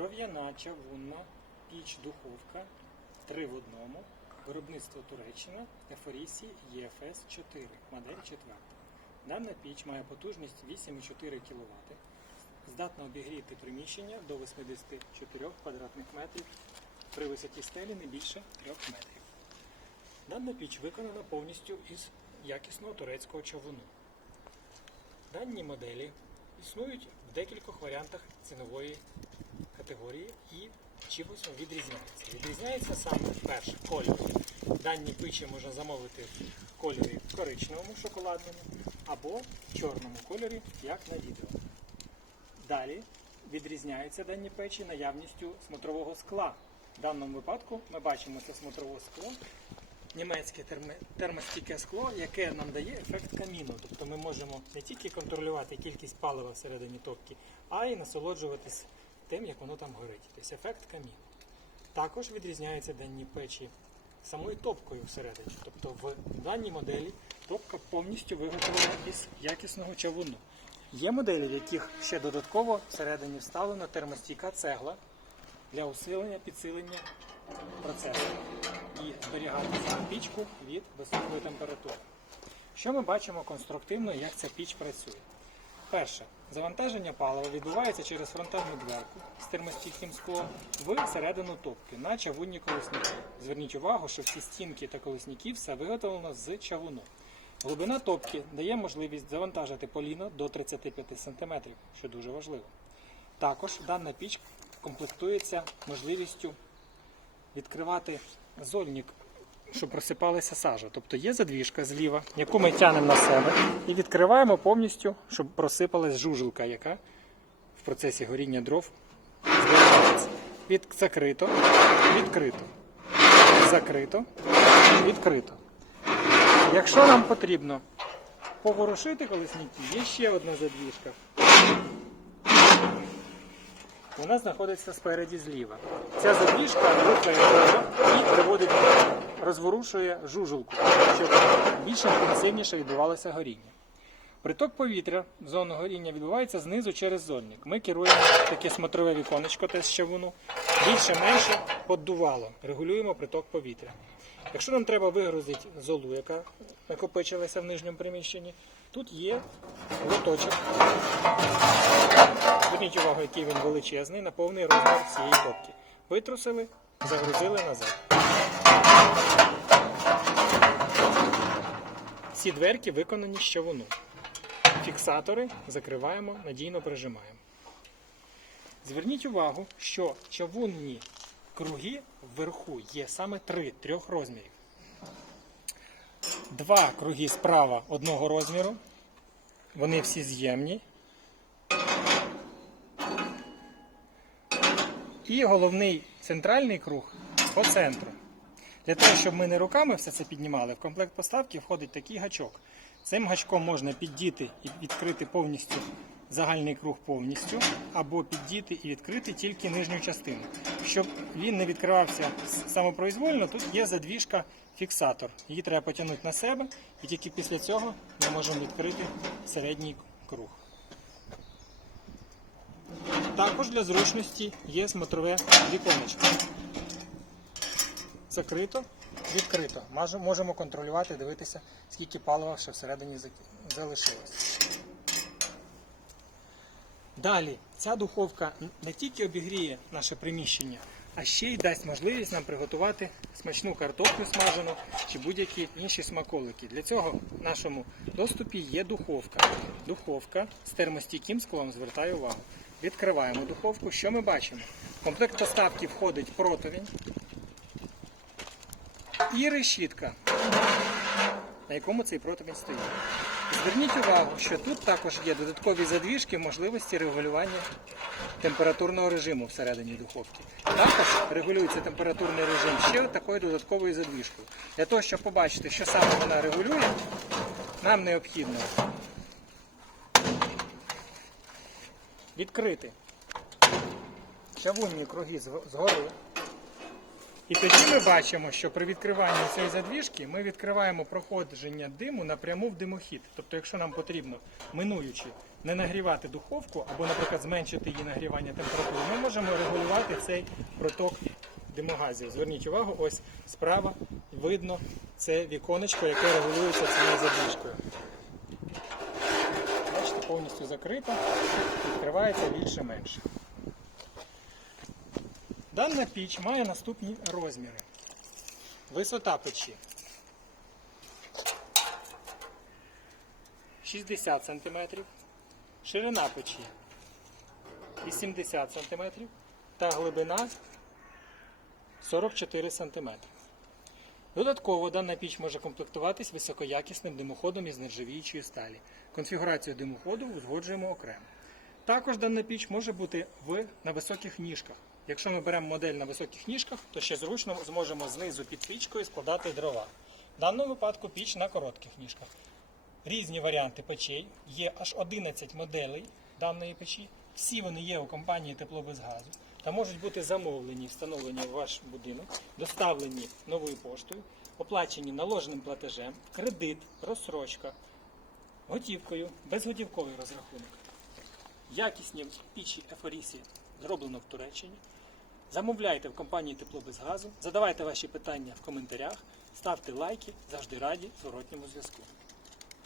Дров'яна чавунна піч духовка 3 в одному. Виробництво Туреччина FRISI EFS 4, модель 4. Дана піч має потужність 8,4 кВт. Здатна обігріти приміщення до 84 квадратних метрів при висоті стелі не більше 3 метрів. Дана піч виконана повністю із якісного турецького чавуну. Дані моделі існують в декількох варіантах цінової категорії і чимось відрізняються. Відрізняється саме перше кольор. Дані печі можна замовити в кольорі коричневому, шоколадному або чорному кольорі, як на відео. Далі відрізняються дані печі наявністю смотрового скла. В даному випадку ми бачимо це смотрове скло, німецьке термостійке скло, яке нам дає ефект каміну. Тобто ми можемо не тільки контролювати кількість палива всередині топки, а й насолоджуватись тим, як воно там горить. Тобто ефект каміну. Також відрізняються дані печі самою топкою всередині. Тобто в даній моделі топка повністю виготовлена із якісного чавуну. Є моделі, в яких ще додатково всередині вставлена термостійка цегла для усилення, підсилення процесу і зберігати саму пічку від високої температури. Що ми бачимо конструктивно, як ця піч працює? Перше, завантаження палива відбувається через фронтальну дверку з термостійким склом в середину топки на чавунні колосники. Зверніть увагу, що всі стінки та колосники все виготовлено з чавуну. Глибина топки дає можливість завантажити поліно до 35 см, що дуже важливо. Також дана піч комплектується можливістю відкривати зольник, щоб просипалася сажа. Тобто є задвіжка зліва, яку ми тягнемо на себе і відкриваємо повністю, щоб просипалась жужелка, яка в процесі горіння дров зберігається. Від... Закрито, відкрито. Закрито, відкрито. Якщо нам потрібно поворушити колесники, є ще одна задвіжка. Вона знаходиться спереді зліва. Ця задвіжка рухає дрова і приводить, розворушує жужулку, щоб більш інтенсивніше відбувалося горіння. Приток повітря в зону горіння відбувається знизу через зольник. Ми керуємо таке смотрове віконечко те з чавуну, більше-менше поддувало, регулюємо приток повітря. Якщо нам треба вигрузити золу, яка накопичилася в нижньому приміщенні, тут є лоточок. Зверніть увагу, який він величезний, на повний розмір цієї топки. Витрусили, загрузили назад. Ці дверки виконані з чавуну. Фіксатори закриваємо, надійно прижимаємо. Зверніть увагу, що чавунні круги вверху є саме три трьох розмірів. Два круги справа одного розміру. Вони всі з'ємні. І головний центральний круг по центру. Для того, щоб ми не руками все це піднімали, в комплект поставки входить такий гачок. Цим гачком можна піддіти і відкрити повністю загальний круг повністю, або піддіти і відкрити тільки нижню частину. Щоб він не відкривався с- самопроізвольно, тут є задвіжка фіксатор. Її треба потягнути на себе, і тільки після цього ми можемо відкрити середній круг. Також для зручності є смотрове віконечко. Закрито, відкрито. Можемо контролювати, дивитися, скільки палива ще всередині залишилось. Далі, ця духовка не тільки обігріє наше приміщення, а ще й дасть можливість нам приготувати смачну картоплю смажену чи будь-які інші смаколики. Для цього в нашому доступі є духовка. Духовка з термостійким склом, звертаю увагу. Відкриваємо духовку. Що ми бачимо? В комплект поставки входить противень і решітка, на якому цей противень стоїть. Зверніть увагу, що тут також є додаткові задвіжки можливості регулювання температурного режиму всередині духовки. Також регулюється температурний режим ще такою додатковою задвіжкою. Для того, щоб побачити, що саме вона регулює, нам необхідно відкрити чавунні круги зг- згори І тоді ми бачимо, що при відкриванні цієї задвіжки ми відкриваємо проходження диму напряму в димохід. Тобто, якщо нам потрібно, минуючи, не нагрівати духовку або, наприклад, зменшити її нагрівання температури, ми можемо регулювати цей проток димогазів. Зверніть увагу, ось справа видно це віконечко, яке регулюється цією задвіжкою. Бачите, повністю закрита, відкривається більше-менше. Дана піч має наступні розміри. Висота печі 60 см, ширина печі 80 см та глибина 44 см. Додатково дана піч може комплектуватись високоякісним димоходом із нержавіючої сталі. Конфігурацію димоходу узгоджуємо окремо. Також дана піч може бути в, на високих ніжках. Якщо ми беремо модель на високих ніжках, то ще зручно зможемо знизу під пічкою складати дрова. В даному випадку піч на коротких ніжках. Різні варіанти печей. Є аж 11 моделей даної печі. Всі вони є у компанії Теплобезгазу та можуть бути замовлені, встановлені в ваш будинок, доставлені новою поштою, оплачені наложеним платежем, кредит, розсрочка, готівкою, безготівковий розрахунок. Якісні пічі Ефорісі зроблено в Туреччині. Замовляйте в компанії Тепло без газу, задавайте ваші питання в коментарях, ставте лайки, завжди раді зворотньому зв'язку.